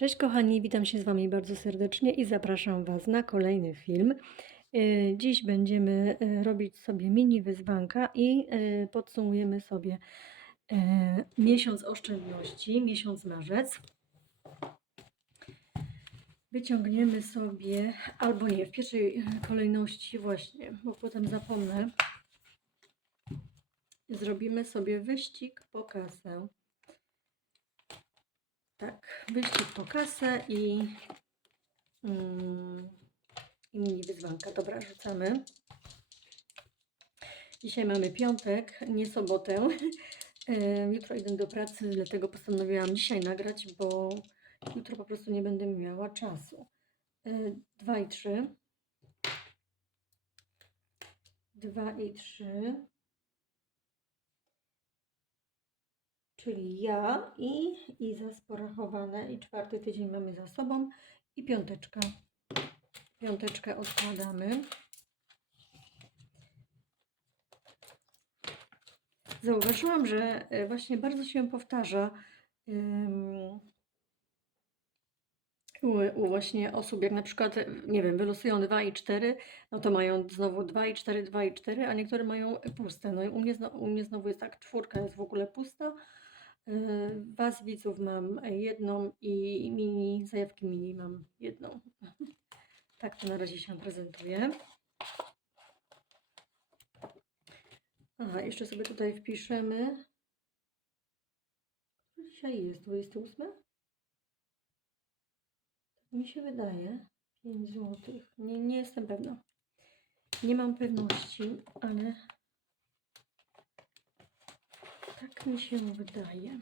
Cześć kochani, witam się z Wami bardzo serdecznie i zapraszam Was na kolejny film. E, Dziś będziemy e, robić sobie mini wyzwanka i e, podsumujemy sobie miesiąc oszczędności, miesiąc marzec. Wyciągniemy sobie, albo nie, w pierwszej kolejności właśnie, bo potem zapomnę. Zrobimy sobie wyścig po kasę. Tak, wyścig po kasę i, mm, i mini wyzwanka. Dobra, rzucamy. Dzisiaj mamy piątek, nie sobotę. Jutro idę do pracy, dlatego postanowiłam dzisiaj nagrać, bo jutro po prostu nie będę miała czasu. E, Dwa i trzy. Dwa i trzy. Czyli ja i Iza sporachowane i czwarty tydzień mamy za sobą i piąteczka. Piąteczkę odkładamy. Zauważyłam, że e, właśnie bardzo się powtarza u, właśnie osób, jak na przykład, e, nie wiem, wylosują 2 i 4, no to mają znowu 2 i 4, 2 i 4, a niektóre mają puste. No i u mnie, u mnie znowu jest tak, czwórka jest w ogóle pusta, Was widzów mam jedną i mini, zajawki mini mam jedną. Tak to na razie się prezentuje. Aha, jeszcze sobie tutaj wpiszemy. Dzisiaj jest 28? Tak mi się wydaje. 5 zł. Nie, nie jestem pewna. Nie mam pewności, ale tak mi się wydaje.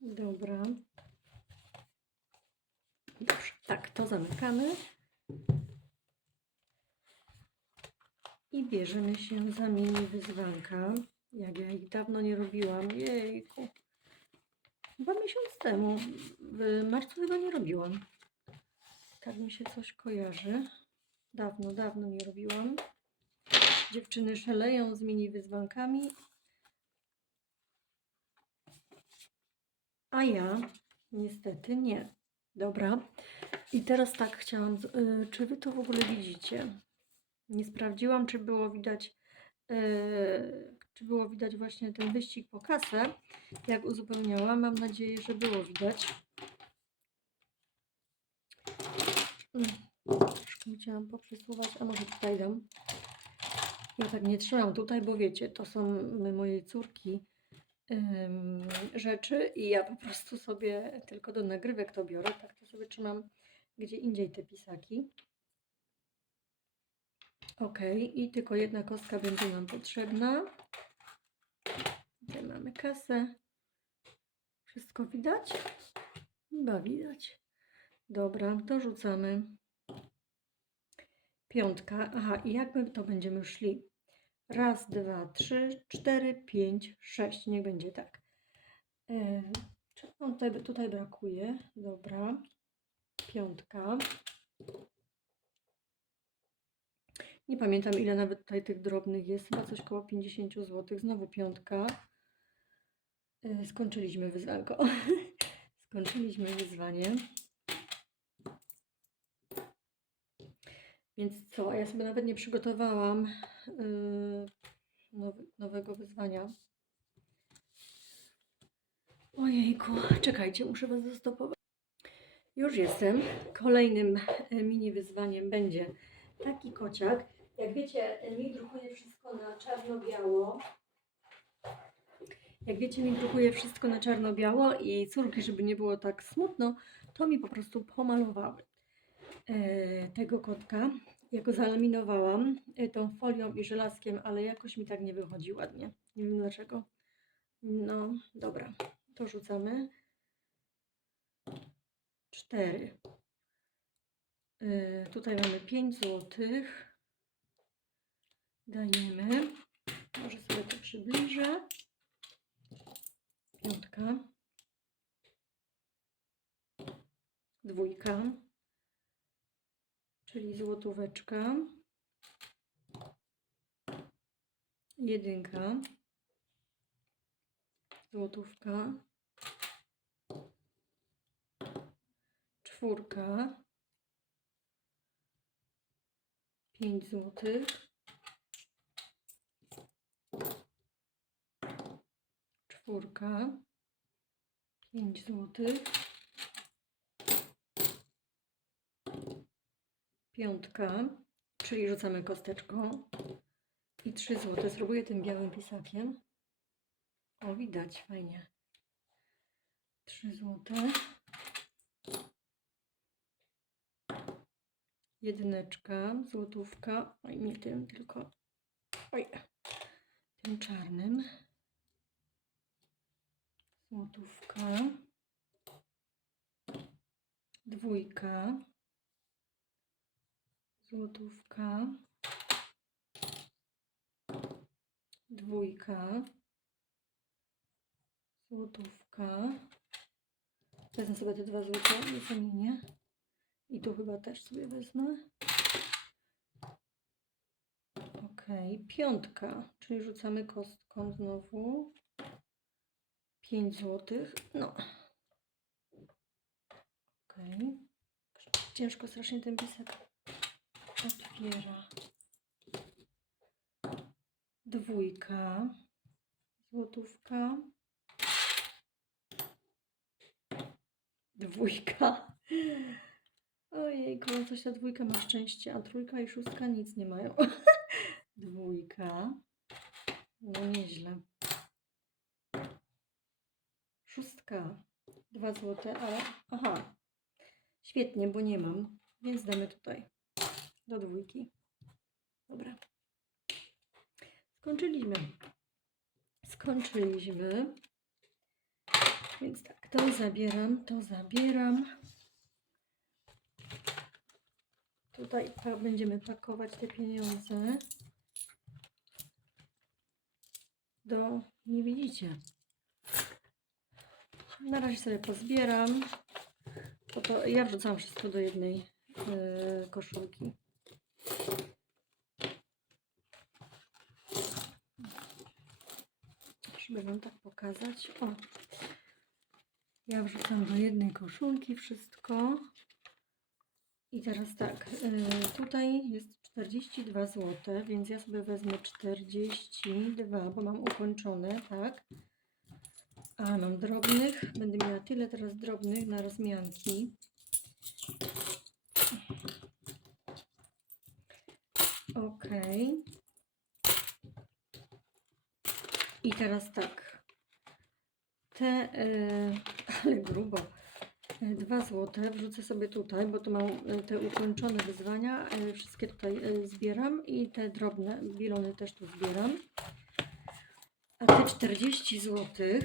Dobra. Dobrze. Tak, to zamykamy. I bierzemy się za mini wyzwanka. Jak ja ich dawno nie robiłam. Jejku. Chyba miesiąc temu. W marcu chyba nie robiłam. Tak mi się coś kojarzy. Dawno, dawno nie robiłam. Dziewczyny szaleją z mini wyzwankami, A ja niestety nie. Dobra. I teraz tak chciałam. y, czy wy to w ogóle widzicie? Nie sprawdziłam, czy było widać. y, czy było widać właśnie ten wyścig po kasę, jak uzupełniałam. Mam nadzieję, że było widać. Mm, Troszkę chciałam poprzesuwać, a może tutaj dam. Ja tak nie trzymam tutaj, bo wiecie, to są mojej córki rzeczy i ja po prostu sobie tylko do nagrywek to biorę, tak to sobie trzymam gdzie indziej te pisaki. Ok, i tylko jedna kostka będzie nam potrzebna. Tutaj mamy kasę. Wszystko widać? Chyba widać. Dobra, dorzucamy. Piątka. Aha, i jak my to będziemy szli? Raz, dwa, trzy, cztery, pięć, sześć. Niech będzie tak. Czego nam tutaj, tutaj brakuje? Dobra. Piątka. Nie pamiętam ile nawet tutaj tych drobnych jest. Chyba coś koło 50 zł. Znowu piątka. E, Skończyliśmy wyzwanko. Skończyliśmy wyzwanie. Więc co? Ja sobie nawet nie przygotowałam yy, nowego wyzwania. Ojejku, czekajcie, muszę Was zastopować. Już jestem. Kolejnym e, mini wyzwaniem będzie taki kociak. Jak wiecie, mi drukuje wszystko na czarno-biało. Jak wiecie, mi drukuje wszystko na czarno-biało i córki, żeby nie było tak smutno, to mi po prostu pomalowały e, tego kotka. Ja go zalaminowałam e, tą folią i żelazkiem, ale jakoś mi tak nie wychodzi ładnie. Nie wiem dlaczego. No, dobra, to rzucamy. Cztery. E, tutaj mamy 5 złotych. Dajemy. Może sobie to przybliżę. Piątka. Dwójka czyli złotóweczka, jedynka, złotówka, czwórka, 5 złotych, czwórka, 5 złotych, piątka, czyli rzucamy kosteczką i 3 złote. Spróbuję tym białym pisakiem. O, widać, fajnie. 3 złote. Jedyneczka, złotówka. Oj, nie tym, tylko oj, tym czarnym. Złotówka. Dwójka. Złotówka. Dwójka. Złotówka. Wezmę sobie te dwa złote i. I tu chyba też sobie wezmę. Ok, piątka, czyli rzucamy kostką znowu. 5 złotych. No. Ok. Ciężko strasznie ten pisek otwiera. Dwójka. Złotówka. Dwójka. Ojejku, no coś ta dwójka ma szczęście, a trójka i szóstka nic nie mają. Dwójka. No nieźle. Szóstka. Dwa złote, ale... Aha. Świetnie, bo nie mam. Więc damy tutaj. Do dwójki. Dobra. Skończyliśmy. Skończyliśmy. Więc tak, to zabieram, to zabieram. Tutaj będziemy pakować te pieniądze do, nie widzicie. Na razie sobie pozbieram. Bo to ja wrzucam wszystko do jednej yy, koszulki. Żeby Wam tak pokazać. O, ja wrzucam do jednej koszulki wszystko. I teraz tak, y, tutaj jest 42 zł, więc ja sobie wezmę 42, bo mam ukończone, tak? A mam drobnych, będę miała tyle teraz drobnych na rozmianki. Ok. I teraz tak. Te, y, ale grubo. 2 złote wrzucę sobie tutaj, bo to mam e, te ukończone wyzwania. e, Wszystkie tutaj e, zbieram i te drobne bilony też tu zbieram. A te 40 złotych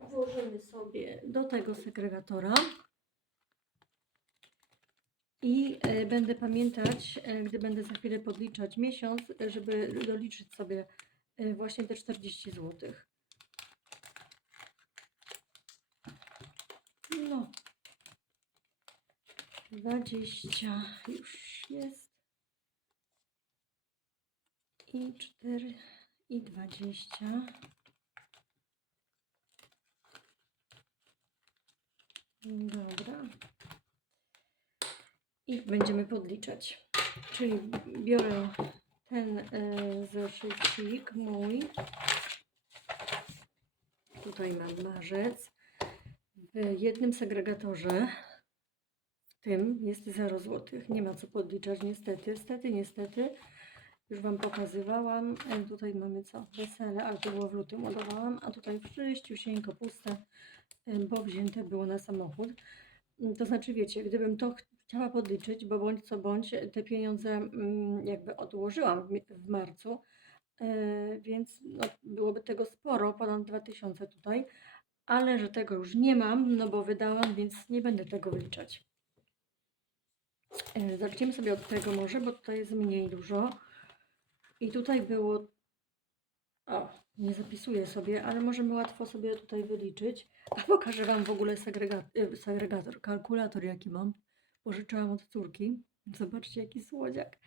włożymy sobie do tego segregatora. I e, będę pamiętać, e, gdy będę za chwilę podliczać miesiąc, e, żeby doliczyć sobie e, właśnie te 40 złotych. No. 20 już jest. I 4 i 20. Dobra. I będziemy podliczać. Czyli biorę ten e, zeszycik mój. Tutaj mam marzec. W jednym segregatorze, w tym jest 0 zł. Nie ma co podliczać, niestety. Niestety, niestety. Już Wam pokazywałam. E, Tutaj mamy co? Wesele, ale to było w lutym ładowałam, a tutaj wszyściusieńko puste, e, bo wzięte było na samochód. Mm, To znaczy, wiecie, gdybym to chciała podliczyć, bo bądź co bądź, te pieniądze mm, jakby odłożyłam w, marcu, e, więc no, byłoby tego sporo, ponad 2000 tutaj, ale że tego już nie mam, no bo wydałam, więc nie będę tego wyliczać. E, Zaczniemy sobie od tego może, bo tutaj jest mniej dużo. I tutaj było. O, nie zapisuję sobie, ale możemy łatwo sobie tutaj wyliczyć. A pokażę Wam w ogóle e, segregator, kalkulator jaki mam. Pożyczyłam od córki. Zobaczcie, jaki słodziak.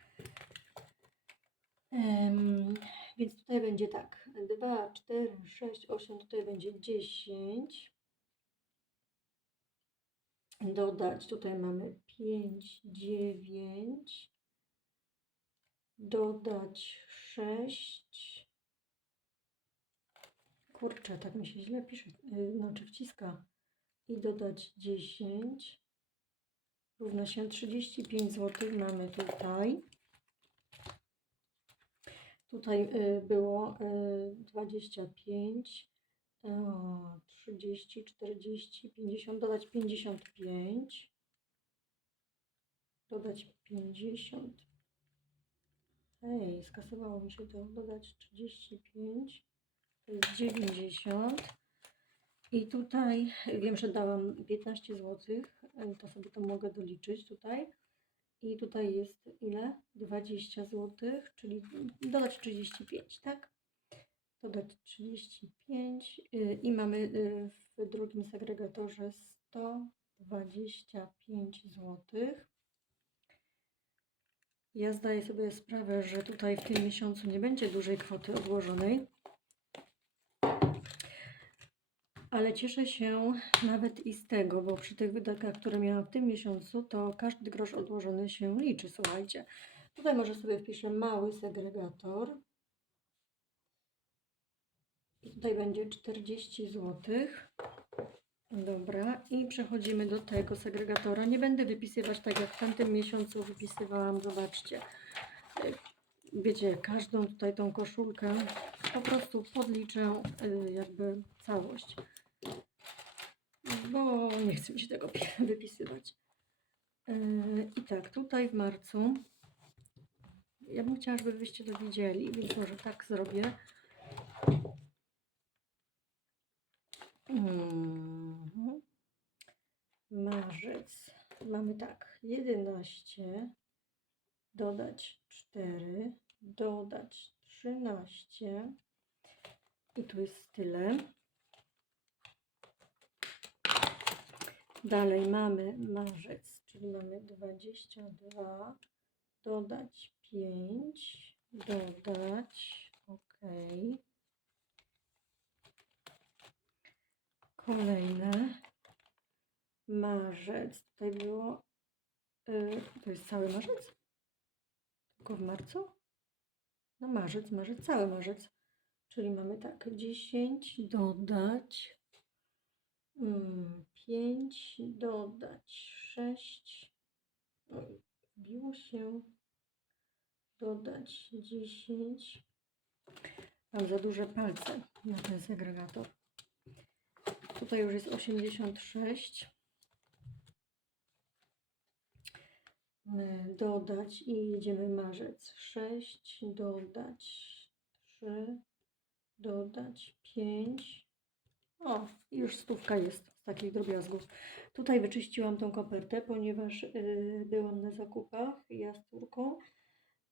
Em, więc tutaj będzie tak. 2, 4, 6, 8, tutaj będzie 10. dodać, tutaj mamy 5, 9, dodać 6. Kurczę, tak mi się źle pisze, yy, znaczy wciska. I dodać 10 równa się 35 zł mamy tutaj. Tutaj y, było y, 25, o, 30, 40, 50, dodać 55, dodać 50. Hej, skasowało mi się to, dodać 35, to jest 90. I tutaj wiem, że dałam 15 zł, to sobie to mogę doliczyć tutaj. I tutaj jest ile? 20 zł, czyli dodać 35, tak? Dodać 35 yy, i mamy yy, w drugim segregatorze 125 zł. Ja zdaję sobie sprawę, że tutaj w tym miesiącu nie będzie dużej kwoty odłożonej. Ale cieszę się nawet i z tego, bo przy tych wydatkach, które miałam w tym miesiącu, to każdy grosz odłożony się liczy, słuchajcie. Tutaj może sobie wpiszę mały segregator. I tutaj będzie 40 zł. Dobra, i przechodzimy do tego segregatora. Nie będę wypisywać tak jak w tamtym miesiącu wypisywałam, zobaczcie. Wiecie, każdą tutaj tą koszulkę po prostu podliczę y, jakby całość bo nie chce mi się tego pi- wypisywać. Yy, I tak, tutaj w marcu, ja bym chciała, żeby wyście to widzieli, więc może tak zrobię. Mhm. Marzec. Mamy tak, 11, dodać 4, dodać 13 i tu jest tyle. Dalej mamy marzec, czyli mamy 22, dodać 5, dodać, ok. Kolejne, marzec, tutaj było, yy, to jest cały marzec? Tylko w marcu? No marzec, marzec, cały marzec. Czyli mamy tak, 10, dodać, Mm, 5 dodać 6. Wbiło się. Dodać 10. Mam za duże palce na ten segregator. Tutaj już jest 86. Dodać i jedziemy marzec. 6, dodać 3, dodać 5, o, już stówka jest z takich drobiazgów. Tutaj wyczyściłam tą kopertę, ponieważ y, byłam na zakupach, ja z córką.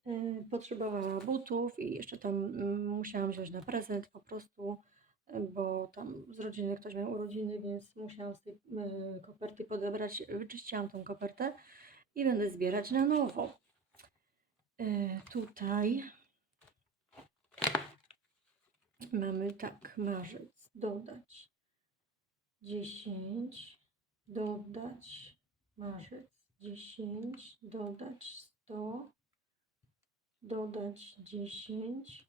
Y, potrzebowała butów i jeszcze tam y, musiałam wziąć na prezent po prostu, bo tam z rodziny ktoś miał urodziny, więc musiałam z tej y, koperty podebrać. Wyczyściłam tą kopertę i będę zbierać na nowo. Y, tutaj mamy tak, marzec, dodać 10, dodać marzec 10, dodać 100, dodać 10,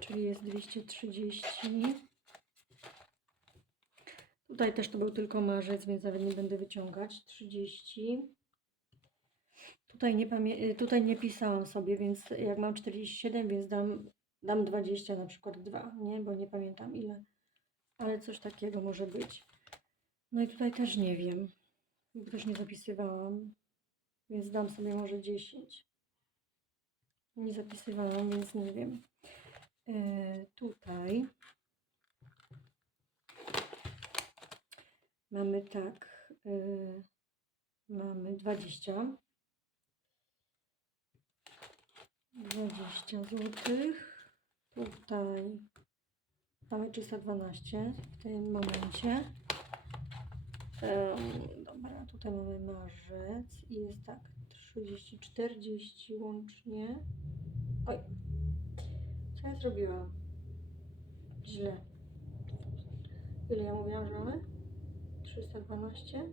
czyli jest 230. Tutaj też to był tylko marzec, więc nawet nie będę wyciągać. 30. Tutaj nie, pamię- tutaj nie pisałam sobie, więc jak mam 47, więc dam dam 20 na przykład 2, nie? Bo nie pamiętam ile, ale coś takiego może być. No i tutaj też nie wiem, bo też nie zapisywałam, więc dam sobie może 10. Nie zapisywałam, więc nie wiem. E, tutaj mamy tak, e, mamy 20. 20 złotych. Tutaj mamy 312 w tym momencie. Em, dobra, tutaj mamy marzec i jest tak 30, 40 łącznie. Oj, co ja zrobiłam? Źle. Ile ja mówiłam, że mamy? 312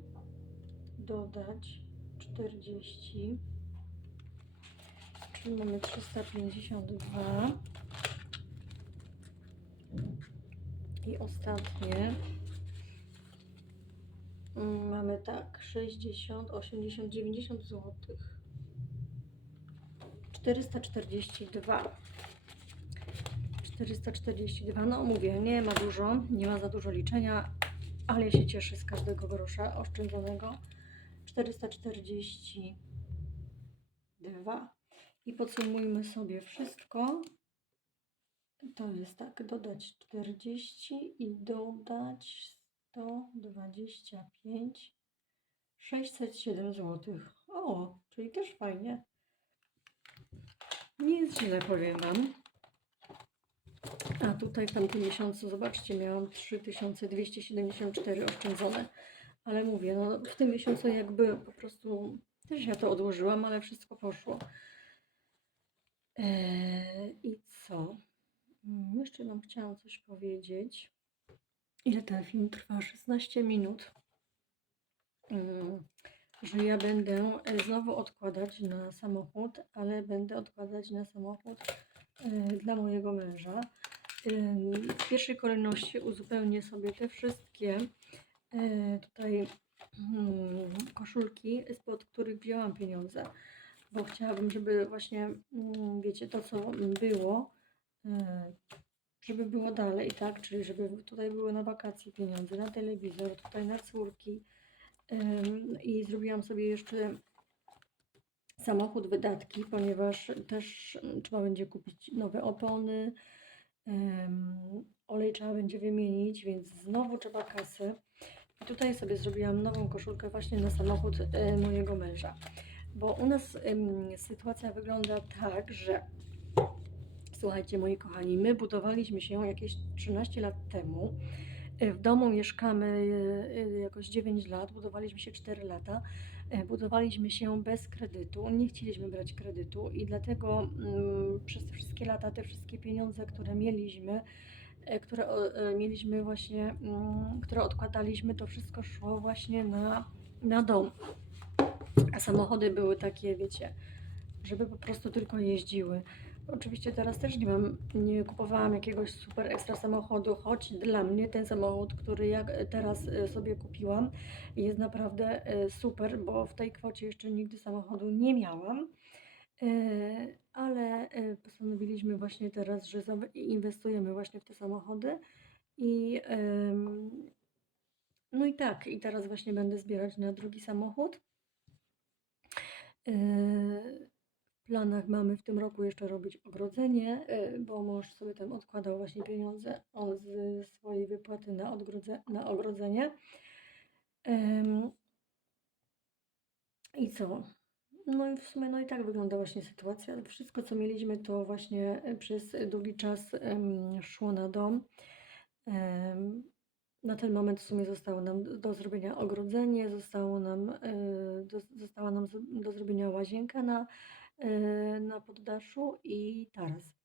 dodać 40, czyli mamy 352. I ostatnie mm, mamy tak 60, 80, 90 zł. 442. 442. No mówię, nie ma dużo, nie ma za dużo liczenia, ale się cieszę z każdego grosza oszczędzonego. 442. I podsumujmy sobie wszystko. To jest tak, dodać 40 i dodać 125, 607 zł. O, czyli też fajnie. Nie jest źle, powiem Wam. A tutaj w tamtym miesiącu, zobaczcie, miałam 3274 oszczędzone. Ale mówię, no w tym miesiącu jakby po prostu też ja to odłożyłam, ale wszystko poszło. Eee, I co? Mm, Jeszcze Wam chciałam coś powiedzieć. Ile ten film trwa? 16 minut. Mm, Że ja będę znowu odkładać na samochód, ale będę odkładać na samochód e, dla mojego męża. W pierwszej kolejności uzupełnię sobie te wszystkie e, tutaj mm, koszulki, spod których wzięłam pieniądze, bo chciałabym, żeby właśnie, wiecie, to co było, żeby było dalej, tak? Czyli żeby tutaj były na wakacje pieniądze, na telewizor, tutaj na córki. I zrobiłam sobie jeszcze samochód wydatki, ponieważ też trzeba będzie kupić nowe opony, olej trzeba będzie wymienić, więc znowu trzeba kasy. I tutaj sobie zrobiłam nową koszulkę właśnie na samochód e, mojego męża. Bo u nas sytuacja wygląda tak, że słuchajcie moi kochani, my budowaliśmy się jakieś 13 lat temu. E, W domu mieszkamy e, e, jakoś 9 lat, budowaliśmy się 4 lata. Budowaliśmy się bez kredytu, nie chcieliśmy brać kredytu i dlatego mm, przez te wszystkie lata te wszystkie pieniądze, które mieliśmy, które mieliśmy właśnie, mm, które odkładaliśmy, to wszystko szło właśnie na, na dom. A samochody były takie, wiecie, żeby po prostu tylko jeździły. Oczywiście teraz też nie mam, nie kupowałam jakiegoś super ekstra samochodu, choć dla mnie ten samochód, który ja teraz e, sobie kupiłam, jest naprawdę e, super, bo w tej kwocie jeszcze nigdy samochodu nie miałam. E, Ale e, postanowiliśmy właśnie teraz, że inwestujemy właśnie w te samochody i no i tak, i teraz właśnie będę zbierać na drugi samochód. Planach mamy w tym roku jeszcze robić ogrodzenie, e, bo mąż sobie tam odkładał właśnie pieniądze on z swojej wypłaty na, odgrodze, na ogrodzenie. Em, I co? No i w sumie, no i tak wygląda właśnie sytuacja. Wszystko, co mieliśmy, to właśnie e, przez długi czas em, szło na dom. Em, Na ten moment w sumie zostało nam do zrobienia ogrodzenie, zostało nam, e, do, została nam do zrobienia łazienka na, na poddaszu i taras.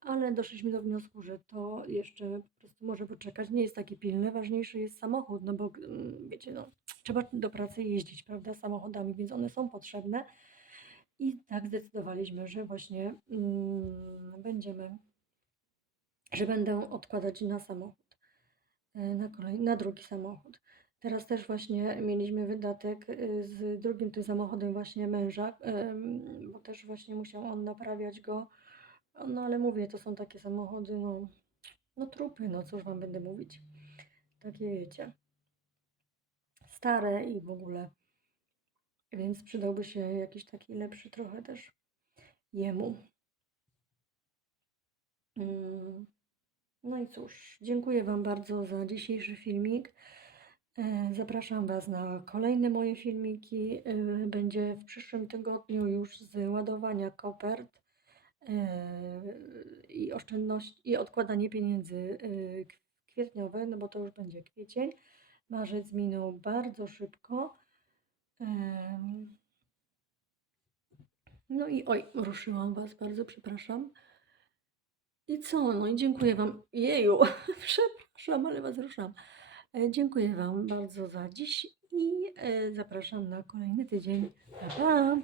Ale doszliśmy do wniosku, że to jeszcze po prostu może poczekać. Nie jest takie pilne, ważniejszy jest samochód, no bo mm, wiecie, no, trzeba do pracy jeździć, prawda, samochodami, więc one są potrzebne. I tak zdecydowaliśmy, że właśnie mm, będziemy, że będę odkładać na samochód, e, na kolej, na drugi samochód. Teraz też właśnie mieliśmy wydatek y, z drugim tym samochodem właśnie męża, bo też właśnie musiał on naprawiać go. No ale mówię, to są takie samochody, no, no trupy, no cóż wam będę mówić. Takie wiecie, stare i w ogóle. Więc przydałby się jakiś taki lepszy trochę też jemu. Mm, No i cóż, dziękuję Wam bardzo za dzisiejszy filmik. E, Zapraszam Was na kolejne moje filmiki. E, Będzie w przyszłym tygodniu już z ładowania kopert e, i oszczędność i odkładanie pieniędzy kw- kwietniowe, no bo to już będzie kwiecień. Marzec minął bardzo szybko. No i oj, ruszyłam Was, bardzo przepraszam. I co? No i dziękuję Wam. Jeju, przepraszam, ale Was ruszam. E, Dziękuję Wam bardzo za dziś i e, zapraszam na kolejny tydzień. Pa, pa!